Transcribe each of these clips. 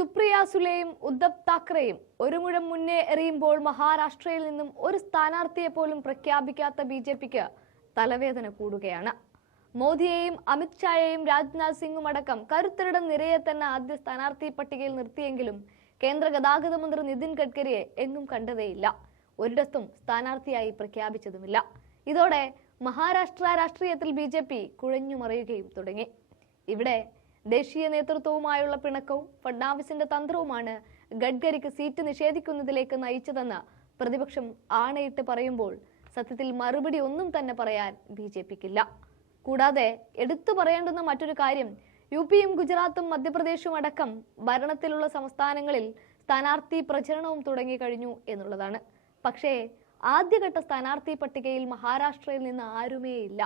സുപ്രിയ സുലെയും ഉദ്ധവ് താക്കറെയും ഒരു മുഴം മുന്നേ എറിയുമ്പോൾ മഹാരാഷ്ട്രയിൽ നിന്നും ഒരു സ്ഥാനാർത്ഥിയെ പോലും പ്രഖ്യാപിക്കാത്ത ബി ജെ പിക്ക് തലവേദന കൂടുകയാണ്. മോദിയെയും അമിത്ഷായെയും രാജ്നാഥ് സിംഗും അടക്കം കരുത്തരുടെ നിരയെ തന്നെ ആദ്യ സ്ഥാനാർത്ഥി പട്ടികയിൽ നിർത്തിയെങ്കിലും കേന്ദ്ര ഗതാഗത മന്ത്രി നിതിൻ ഗഡ്കരിയെ എങ്ങും കണ്ടതേയില്ല. ഒരിടത്തും സ്ഥാനാർത്ഥിയായി പ്രഖ്യാപിച്ചതുമില്ല. ഇതോടെ മഹാരാഷ്ട്ര രാഷ്ട്രീയത്തിൽ ബി ജെ പി കുഴഞ്ഞുമറിയുകയും തുടങ്ങി. ഇവിടെ ദേശീയ നേതൃത്വവുമായുള്ള പിണക്കവും ഫഡ്നാവിസിന്റെ തന്ത്രവുമാണ് ഗഡ്കരിക്ക് സീറ്റ് നിഷേധിക്കുന്നതിലേക്ക് നയിച്ചതെന്ന് പ്രതിപക്ഷം ആണയിട്ട് പറയുമ്പോൾ സത്യത്തിൽ മറുപടി ഒന്നും തന്നെ പറയാൻ ബി ജെ പിക്കില്ല. കൂടാതെ എടുത്തു പറയേണ്ടുന്ന മറ്റൊരു കാര്യം യു പിയും ഗുജറാത്തും മധ്യപ്രദേശും അടക്കം ഭരണത്തിലുള്ള സംസ്ഥാനങ്ങളിൽ സ്ഥാനാർത്ഥി പ്രചരണവും തുടങ്ങി കഴിഞ്ഞു എന്നുള്ളതാണ്. പക്ഷേ ആദ്യഘട്ട സ്ഥാനാർത്ഥി പട്ടികയിൽ മഹാരാഷ്ട്രയിൽ നിന്ന് ആരുമേയില്ല.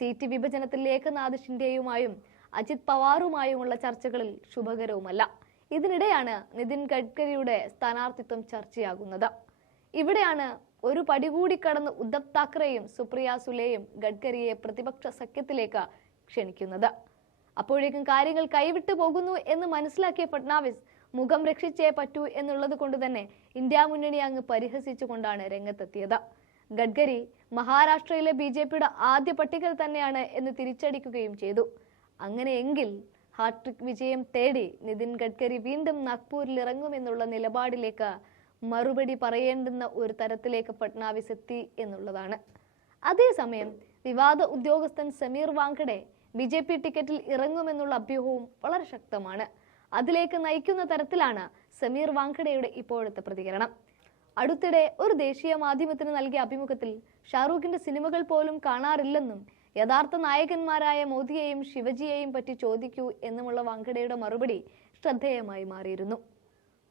സീറ്റ് വിഭജനത്തിൽ ഏകനാഥ് ഷിൻഡെയുമായും അജിത് പവാറുമായുമുള്ള ചർച്ചകളിൽ ശുഭകരവുമല്ല. ഇതിനിടെയാണ് നിതിൻ ഗഡ്കരിയുടെ സ്ഥാനാർത്ഥിത്വം ചർച്ചയാകുന്നത്. ഇവിടെയാണ് ഒരു പടി കൂടി കടന്ന് ഉദ്ധവ് താക്കറെയും സുപ്രിയ സുലേയും ഗഡ്കരിയെ പ്രതിപക്ഷ സഖ്യത്തിലേക്ക് ക്ഷണിക്കുന്നത്. അപ്പോഴേക്കും കാര്യങ്ങൾ കൈവിട്ടു പോകുന്നു എന്ന് മനസ്സിലാക്കിയ ഫട്നാവിസ് മുഖം രക്ഷിച്ചേ പറ്റൂ എന്നുള്ളത് കൊണ്ട് തന്നെ ഇന്ത്യ മുന്നണി അങ്ങ് പരിഹസിച്ചുകൊണ്ടാണ് രംഗത്തെത്തിയത്. ഗഡ്കരി മഹാരാഷ്ട്രയിലെ ബി ജെ പിയുടെ ആദ്യ പട്ടികയിൽ തന്നെയാണ് എന്ന് തിരിച്ചടിക്കുകയും ചെയ്തു. അങ്ങനെയെങ്കിൽ ഹാട്രിക് വിജയം തേടി നിതിൻ ഗഡ്കരി വീണ്ടും നാഗ്പൂരിൽ ഇറങ്ങുമെന്നുള്ള നിലപാടിലേക്ക് മറുപടി പറയേണ്ടുന്ന ഒരു തരത്തിലേക്ക് ഫട്നാവിസ് എത്തി എന്നുള്ളതാണ്. അതേസമയം വിവാദ ഉദ്യോഗസ്ഥൻ Sameer Wankhede B J P ടിക്കറ്റിൽ ഇറങ്ങുമെന്നുള്ള അഭ്യൂഹവും വളരെ ശക്തമാണ്. അതിലേക്ക് നയിക്കുന്ന തരത്തിലാണ് സമീർ വാങ്കഡയുടെ ഇപ്പോഴത്തെ പ്രതികരണം. അടുത്തിടെ ഒരു ദേശീയ മാധ്യമത്തിന് നൽകിയ അഭിമുഖത്തിൽ ഷാറൂഖിന്റെ സിനിമകൾ പോലും കാണാറില്ലെന്നും യഥാർത്ഥ നായകന്മാരായ മോദിയെയും ശിവജിയെയും പറ്റി ചോദിക്കൂ എന്നുമുള്ള വാങ്കഡയുടെ മറുപടി ശ്രദ്ധേയമായി മാറിയിരുന്നു.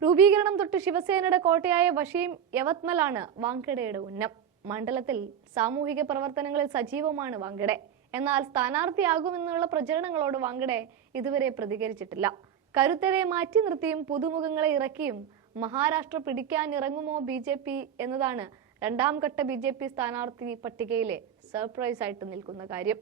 രൂപീകരണം തൊട്ട് ശിവസേനയുടെ കോട്ടയായ വഷീം യവത്മലാണ് വാങ്കഡയുടെ ഉന്നം. മണ്ഡലത്തിൽ സാമൂഹിക പ്രവർത്തനങ്ങളിൽ സജീവമാണ് വാങ്കഡെ. എന്നാൽ സ്ഥാനാർത്ഥിയാകുമെന്നുള്ള പ്രചരണങ്ങളോട് വാങ്കഡെ ഇതുവരെ പ്രതികരിച്ചിട്ടില്ല. കരുത്തരെ മാറ്റി നിർത്തിയും പുതുമുഖങ്ങളെ ഇറക്കിയും മഹാരാഷ്ട്ര പിടിക്കാനിറങ്ങുമോ ബി എന്നതാണ് രണ്ടാം ഘട്ട ബി ജെ പി സ്ഥാനാർത്ഥി പട്ടികയിലെ സർപ്രൈസ് ആയിട്ട് നിൽക്കുന്ന കാര്യം.